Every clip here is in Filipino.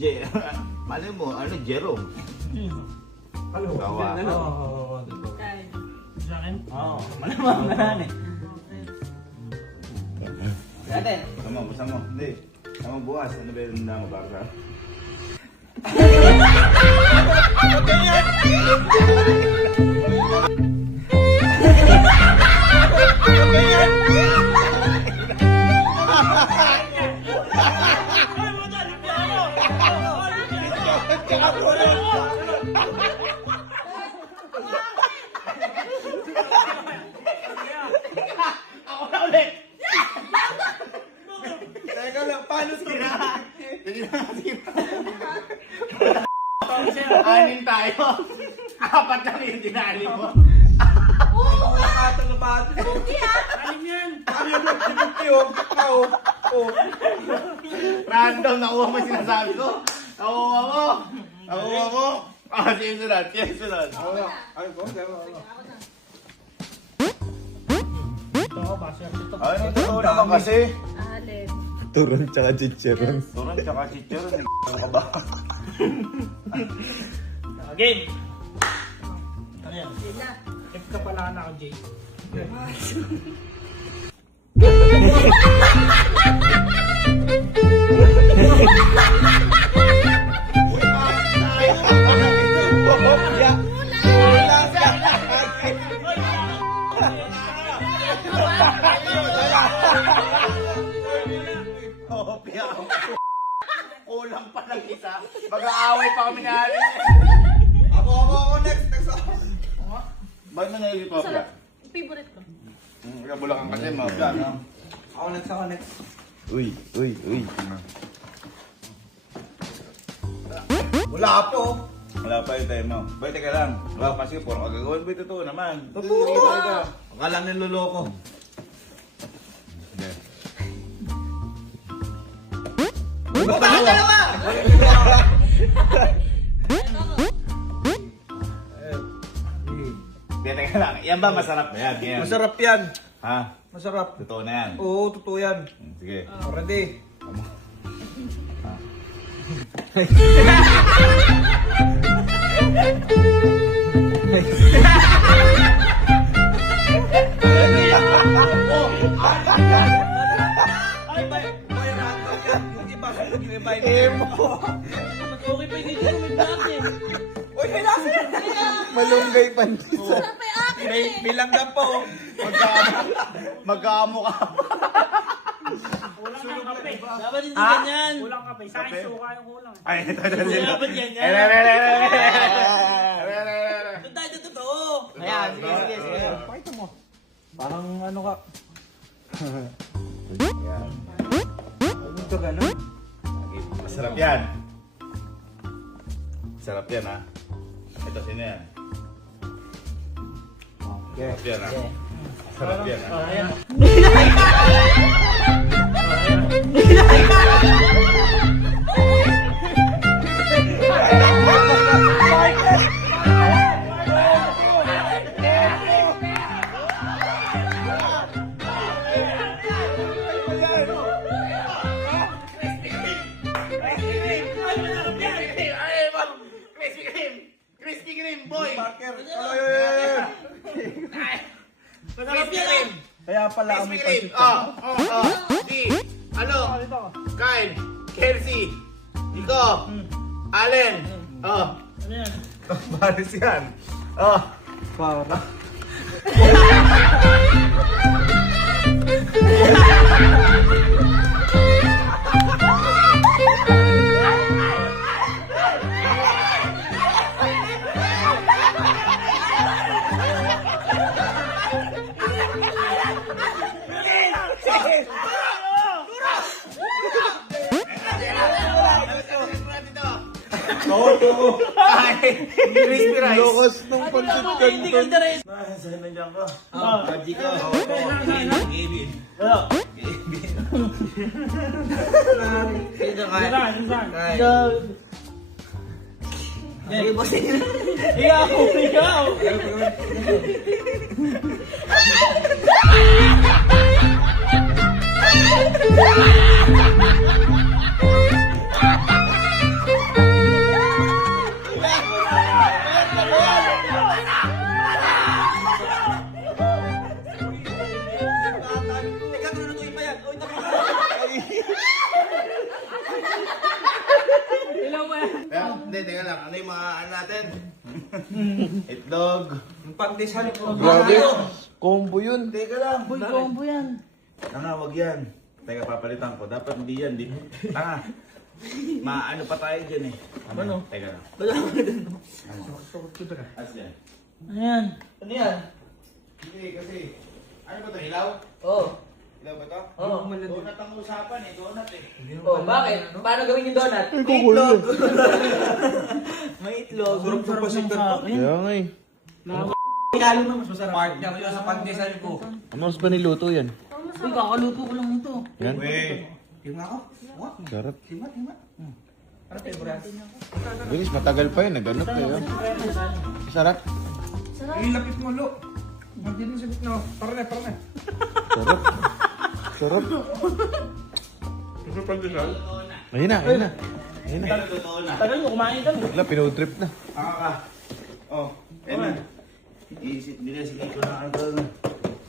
J. Mali mo, ano, Jerome? Ano? Tawa. Kain. Sa akin? Oo, malamang na eh. Dati. Basta mo. Hindi. Sama bukas. Ano ba yung nanda mo para sa? Ako na ulit! Teka lang, paano sila? Anin tayo. Apat na rin yung dinali mo. Nakatang na ba? Anin yan? Random, nakuha mo yung sinasabi ko. Nakuha mo. Nakuha mo. Ah, sige sunod. Sige sunod. Ay, ko? Ano? Ito ako, basher. Ito. Ay, ano totoo naman kasi? Alin. Turon tsaka chicheron. Turan tsaka chicharon. Ano ka ba? Game. Ano yan? Sila. If ka pala na ako, Jay. Kopya. Kulang pa ng isa. Mag-aaway pa kami na rin. Ako, next ako. Ba't mo nagiging kopya? Sarap. Favorite ko. Kabulakan kasi, mabla, no? Ako, next. Uy. Wala po. Wala pa yung time mo. Bay, teka lang. Wala kasi puro kagagawin. Bay, totoo naman. Totoo. Akala niloloko. Sige. Dalawa! Hindi, teka lang. Yan ba masarap na yan? Yan. Masarap yan. Ha? Masarap. Totoo na yan. Oo, totoo yan. Sige. Ready? Okay pa yung hindi ko may Uy, may lasa yan! Malunggay pandisa. Sarap ay akin eh. Bilang lang po. Mag-aamo ka. Kulang ng kape. Dapat hindi ganyan. Kulang kape. Sa akin, suka yung kulang. Ay, ito. Dapat ganyan. Doon tayo sa totoo. Ayan, sige. Pakita mo. Parang ano ka. Ayan. Ano ka gano'n? Masarap yan. Masarap yan, ha? Ito, sino yan? Masarap yan, ha? Masarap yan, ha? Ayan. Krispy Kreme, boy! Masarap yan. Kaya pala kami Krispy Kreme! Si, ano? Kyle, Kelsey, Nico, Allen, Ano yan? Baris yan. Para. Crispy rice. Lokas ng pansit Hindi ka canton. rin. Saan nandiyan ka? Kaji ka. Kevin. Ano? Sino Saan? Ikaw. Hindi, teka lang. Ano yung mga ano natin? Itlog. Yung pandesal po. Grabe. Combo yun. Teka lang. Boy, combo yan. Tanga, wag yan. Teka, papalitan ko. Dapat hindi yan. Tanga. Maano pa tayo dyan eh. Ano? Teka lang. Wala ko na dun. As yan. Ayan. Ano yan? Hindi, kasi... Ano ba ito? Ilaw? Oo. Ilaw ba ito? Oo. Donut ang usapan eh. Donut eh. Oh, bakit? Paano gawin yung donut? Ay, kukulo. May itlog. Sarap pa sikat po. Kaya nga eh. Lalo na mas masarap. Part niya ko sa pandesal ko. Ano mas ba niluto yan? Uy, kakaluto ko lang ito. Yan? Weh. Tingnan ako. What? Sarap. Tingnan. Ano favorite? Bilis, matagal pa yun. Nagano pa yun. Sarap. Ilapit mo, Lo. Nandiyan sa gitna. Tara na. Sarap. Sarap. Ayun na. Ayun na. Totoo na. Tagal mo, kumain kami. Wala, pinotrip na. Ka. Oh. Ayun na. Binisigay ko na ano.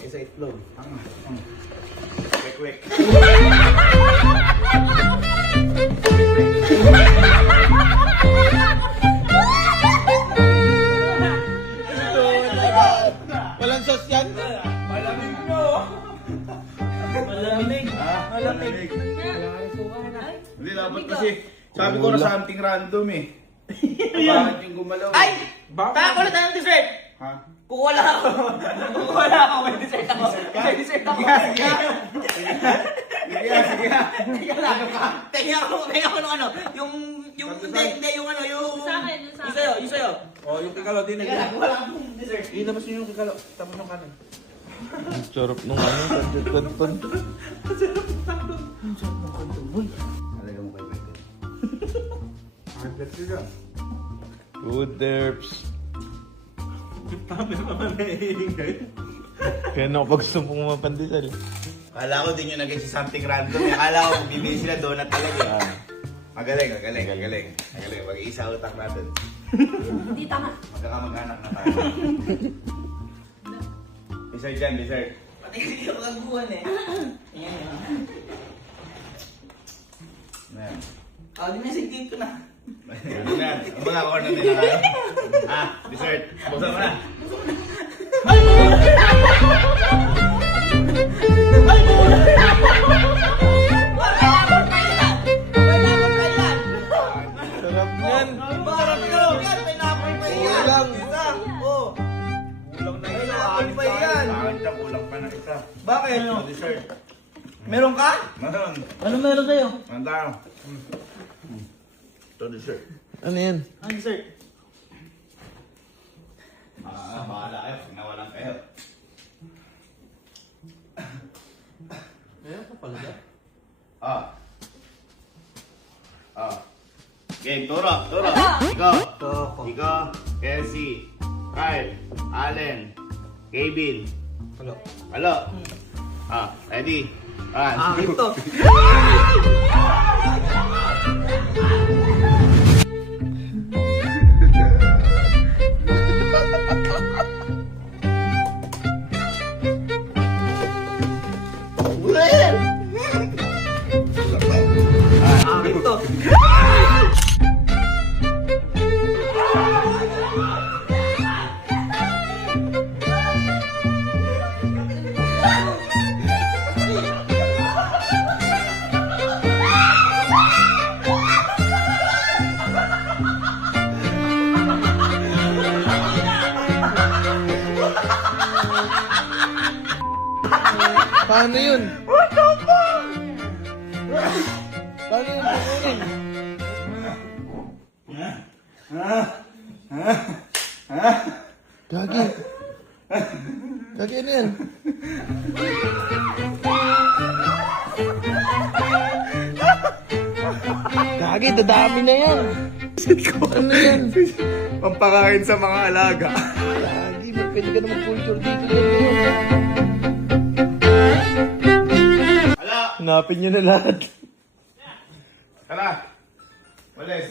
Isa itlog. Kwek-kwek. Walang sauce yan? Malamig. Malamig. Hindi dapat kasi sabi ko na something random eh. Bakit yung gumalaw? Ay! Taka ko na tayo ng dessert! Ha? Kukuha lang ako. May dessert ako. May dessert ako. Sige. Teka lang. Teka ko ng ano. Hindi yung ano, yung... Sa akin, yung sa Yung akin. sa'yo. Oh, yung kikalo din. Teka lang, wala akong dessert. Ilabas niyo yung kikalo. Tapos yung kanin. Ang sarap nung ano. Pansit-pansit. Talaga mo kay Beto. Agad sila. Good derps. Kaya nakapag gusto mong mapandesal. Kala ko din yung nag something random eh. Kala ko bibili sila donut talaga. Magaling. Mag-iisa utak natin. Hindi tama. Magkakamag-anak na tayo. Dessert dyan, dessert. Pati kasi ako kaguhan eh. Ayan. Ayan. Dinasig ko na. Ano na? Ang mga corner nila kayo? Dessert. Buksan mo na. Sarap yan. Kulang na isa. Akin pa yan. Akin siya, kulang pa na isa. Bakit? Dessert. Meron ka? Meron. Ano meron sa'yo? Meron tayo. Ito dessert. Ano yan? Ang dessert. Bahala kayo. Pag nawalan kayo. Meron ka pala ba? Game, Turo. Ikaw, Kelsey, Kyle, Allen, Kevin. Halo. Ready? Ito. Ito. Paano yun? Paano yun? Kukunin? Gagi. Gagi, ano yan? Gagi, dadami na yan. Ano yan? Pampakain sa mga alaga. Gagi, pwede ka naman culture dito. Hala! Hanapin nyo na lahat. Tara! Walis!